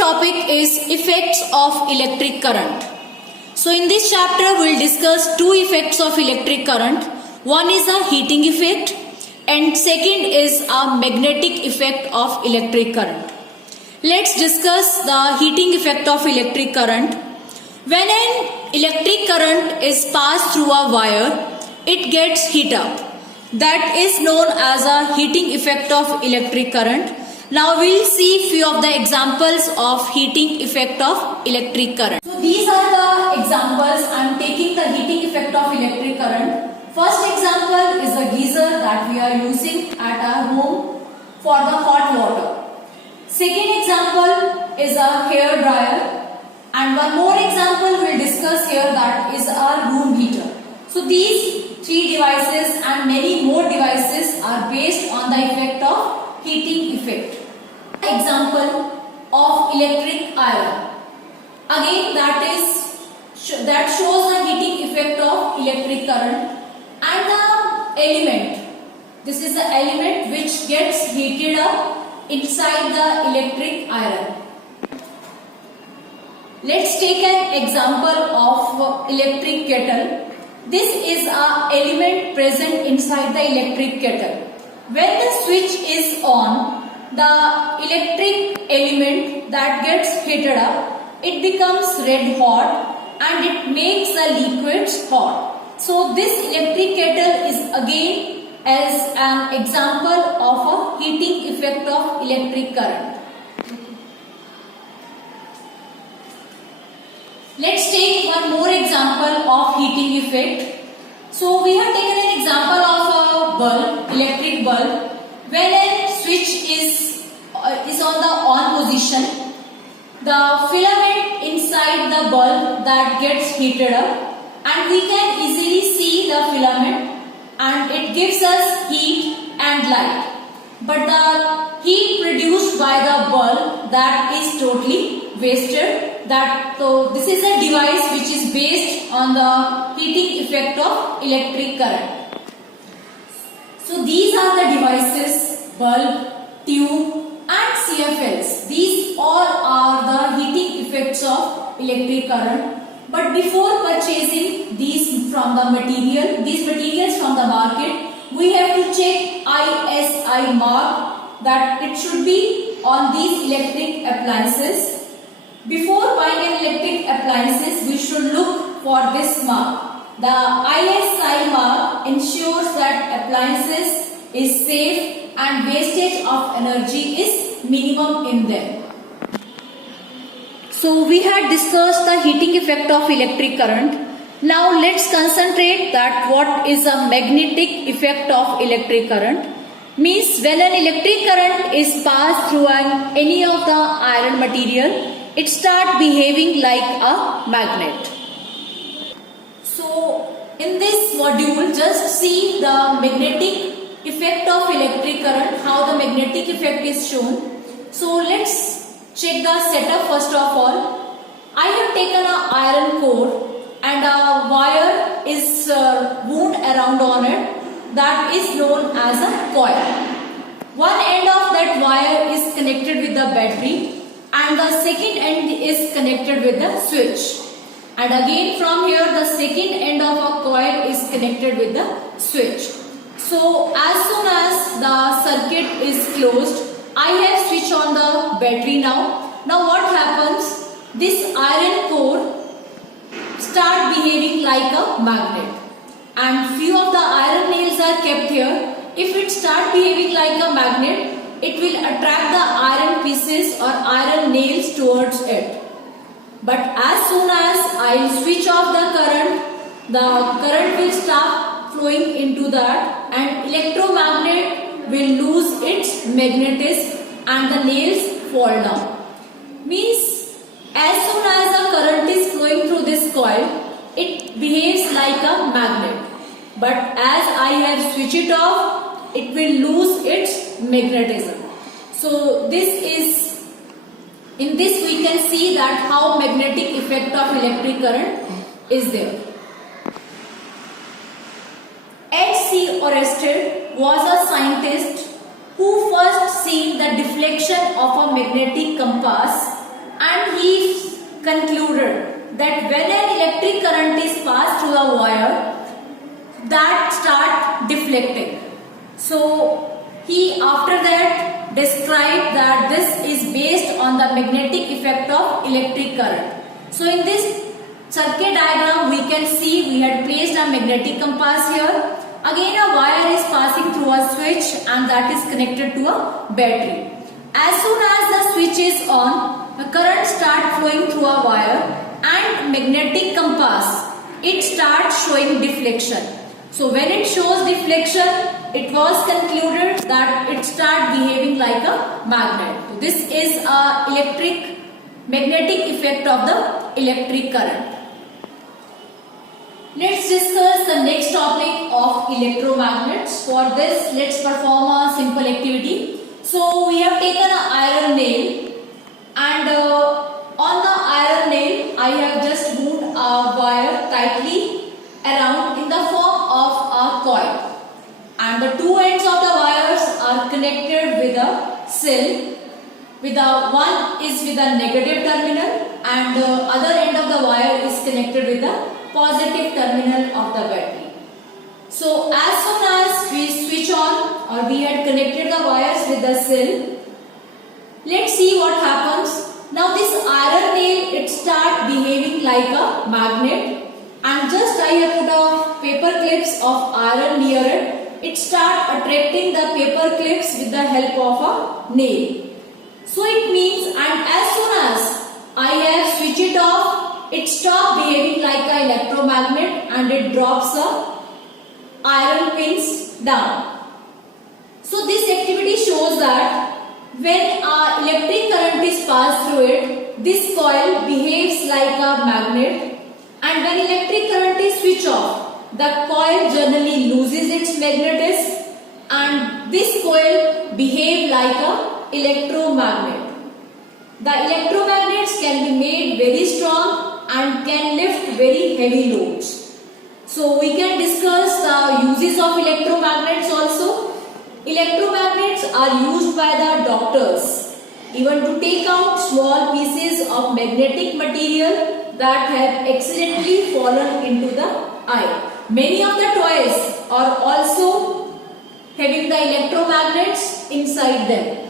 topic is effects of electric current. So in this chapter we will discuss two effects of electric current. One is a heating effect and second is a magnetic effect of electric current. Let's discuss the heating effect of electric current. When an electric current is passed through a wire, it gets heat up. That is known as a heating effect of electric current. Now we will see few of the examples of heating effect of electric current. So these are the examples. I am taking the heating effect of electric current. First example is a geyser that we are using at our home for the hot water. Second example is a hair dryer, and one more example we will discuss here, that is our room heater. So these three devices and many more devices are based on the effect of heating effect. Example of electric iron. Again that shows the heating effect of electric current. And the element. This is the element which gets heated up inside the electric iron. Let's take an example of electric kettle. This is an element present inside the electric kettle. When the switch is on, the electric element that gets heated up, it becomes red hot and it makes the liquids hot. So this electric kettle is again as an example of a heating effect of electric current. Let's take one more example of heating effect. So we have taken an example of a bulb, electric bulb. When a switch is on the on position, the filament inside the bulb that gets heated up, and we can easily see the filament and it gives us heat and light. But the heat produced by the bulb, that is totally wasted. So this is a device which is based on the heating effect of electric current. So these are the devices: bulb, tube and CFLs. These all are the heating effects of electric current. But before purchasing these materials from the market, we have to check ISI mark, that it should be on these electric appliances. Before buying an electric appliances, we should look for this mark. The ISI mark ensures that appliances is safe and wastage of energy is minimum in them. So we had discussed the heating effect of electric current. Now let's concentrate that what is a magnetic effect of electric current. Means when an electric current is passed through any of the iron material, it starts behaving like a magnet. So in this module, just see the magnetic effect of electric current, how the magnetic effect is shown. So let's check the setup first of all. I have taken an iron core and a wire is wound around on it, that is known as a coil. One end of that wire is connected with the battery and the second end is connected with the switch. And again from here the second end of a coil is connected with the switch. So as soon as the circuit is closed, I have switched on the battery now. Now what happens? This iron core start behaving like a magnet, and few of the iron nails are kept here. If it start behaving like a magnet, it will attract the iron pieces or iron nails towards it. But as soon as I will switch off the current will stop flowing into that, and electromagnet will lose its magnetism and the nails fall down. Means as soon as the current is flowing through this coil, it behaves like a magnet. But as I have switched it off, it will lose its magnetism. So in this we can see that how magnetic effect of electric current is there. H.C. Oersted was a scientist who first seen the deflection of a magnetic compass and he concluded that when an electric current is passed through a wire, that start deflecting. So he after that described that this is based on the magnetic effect of electric current. So in this circuit diagram we can see we had placed a magnetic compass here. Again a wire is passing through a switch and that is connected to a battery. As soon as the switch is on, the current start flowing through a wire and magnetic compass, it starts showing deflection. So when it shows deflection, it was concluded that it start behaving like a magnet. So this is a magnetic effect of the electric current. Let's discuss the next topic of electromagnets. For this, let's perform a simple activity. So we have taken an iron nail and on the iron nail I have just moved a wire tightly around in the form of a coil, and the two ends of the wires are connected with a cell. With one is with a negative terminal and the other end of the wire is connected with the positive terminal of the battery. So as soon as we switch on, or we had connected the wires with the cell, let's see what happens. Now this iron nail, it start behaving like a magnet, and just I have put a paper clips of iron near it. It start attracting the paper clips with the help of a nail. So it means, and as soon as I have switched it off, it stop behaving like an electromagnet and it drops the iron pins down. So this activity shows that when electric current is passed through it, this coil behaves like a magnet, and when electric current is switched off, the coil generally loses its magnetism and this coil behave like a electromagnet. The electromagnets can be made very strong and can lift very heavy loads. So we can discuss the uses of electromagnets also. Electromagnets are used by the doctors even to take out small pieces of magnetic material that have accidentally fallen into the eye. Many of the toys are also having the electromagnets inside them.